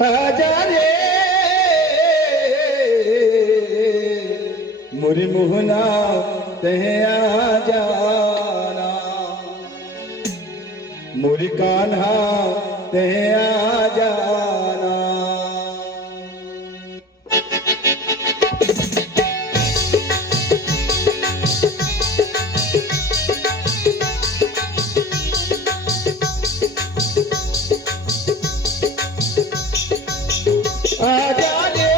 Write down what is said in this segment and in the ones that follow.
आजा रे मुरी मोहना तह आ जाना, मुरी कान्हा तह आ जाना। आजा रे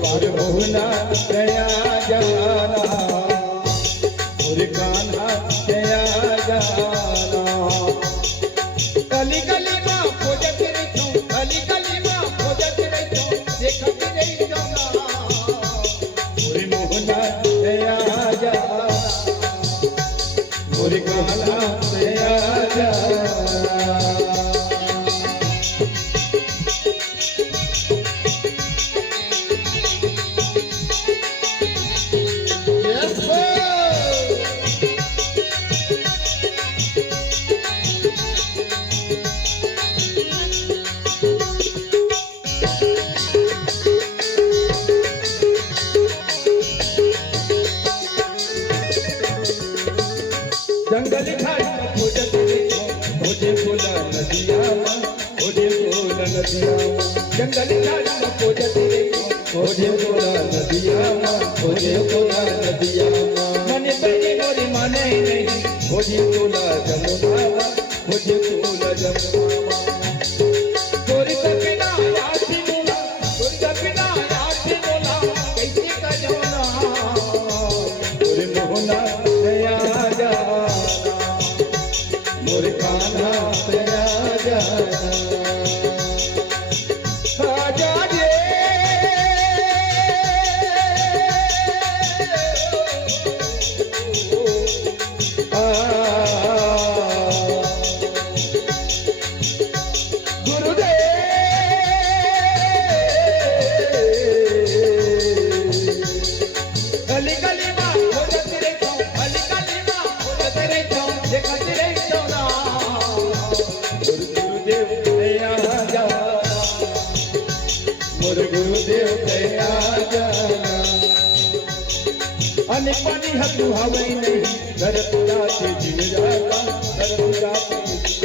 मुरी मोहना तह आ जाना, मुरी कान्हा तह आ जाना। गली गली मां खोजत रहितो, गली गली मां खोजत रहितो, देखत रही जाना, मुरी मोहना तह आ जाना, मुरी कान्हा तह आ जाना। जंगली घाट में खोजत रहितो, खोजे बोला नदिया मां, खोजे बोला नदिया मां। जंगली घाट में खोजत रहितो, खोजे बोला नदिया मां, खोजे बोला नदिया मां। मन तेरी मोरी माने नहीं, खोजे बोला जमुना मां, खोजे बोला जमुना मां। तोरी तकना याद भी बोला, तोरी तकना याद भी बोला, कैसे का जमुना, मुरी मोहना तह आ जाना, मुरी कान्हा तह आ जाना। आजा रे गली गली मां खोजत रहितो, गली गली मां खोजत रहितो, देखत रहितो ना, गुरुदेव तह आ जाना, मोर गुरुदेव तह आ जाना। अने पानी हतु हवई नहीं, घर पूरा से जीव जाता, घर पूरा से जीव।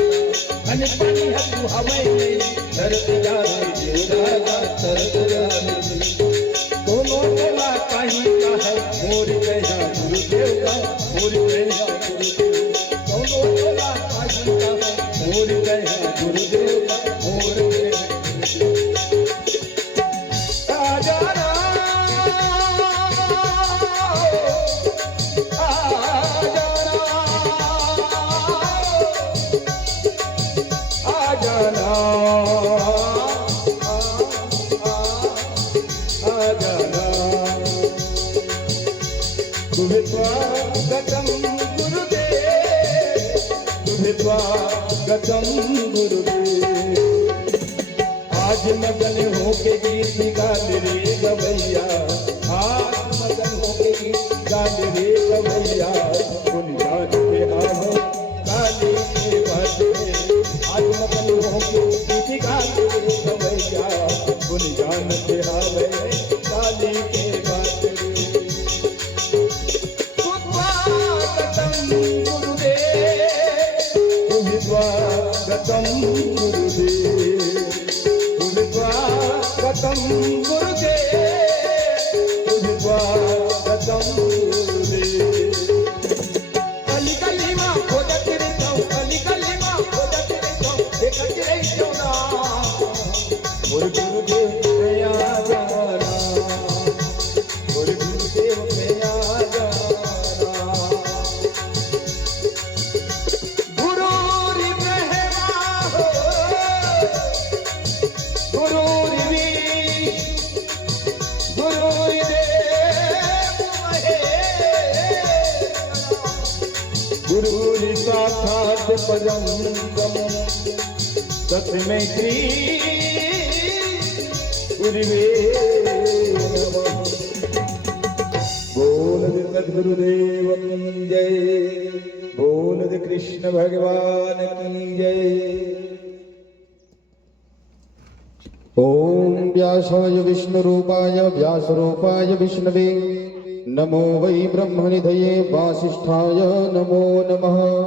अने पानी हतु हवई नहीं, घर पूरा से जीव जाता, घर पूरा से जीव। दोनों तोला कहीं का है, मोर कहा गुरुदेव का, मोर कहा गुरुदेव। दोनों तोला कहीं का है, मोर कहा गुरुदेव का, मोर कहा गुरुदेव। आजा ना आजा ना आजा ना तुम्हें स्वागतम गुरुदेव, तुम्हें स्वागतम गुरुदेव। आज मगन होके गीत गाल रे गवैया, आज मगन होके गीत गाल रे गवैया। सुन जान के आओ काली के बाटे, आज मगन होके गीत गाल रे गवैया। सुन जान के आवे काली के बाटे। स्वागतम गुरुदेव, तुम्हें स्वागतम गुरुदेव, तुम्हें स्वागतम गुरुदेव। गली गली मां खोजत रहितो, गली गली मां खोजत रहितो, देखत रहितो ना, मोर गुरुदेव तह आ जाना, मोर गुरुदेव तह आ जाना। गुरुरी साक्षात परम ब्रह्म सत्मैत्री गुरुवे नमः। बोल सद्गुरुदेव जय, बोल कृष्ण भगवान की जय। ओम व्यासाय विष्णुरूपाय व्यासरूपाय विष्णवे नमो वै ब्रह्मनिधये वासिष्ठाय नमो नमः।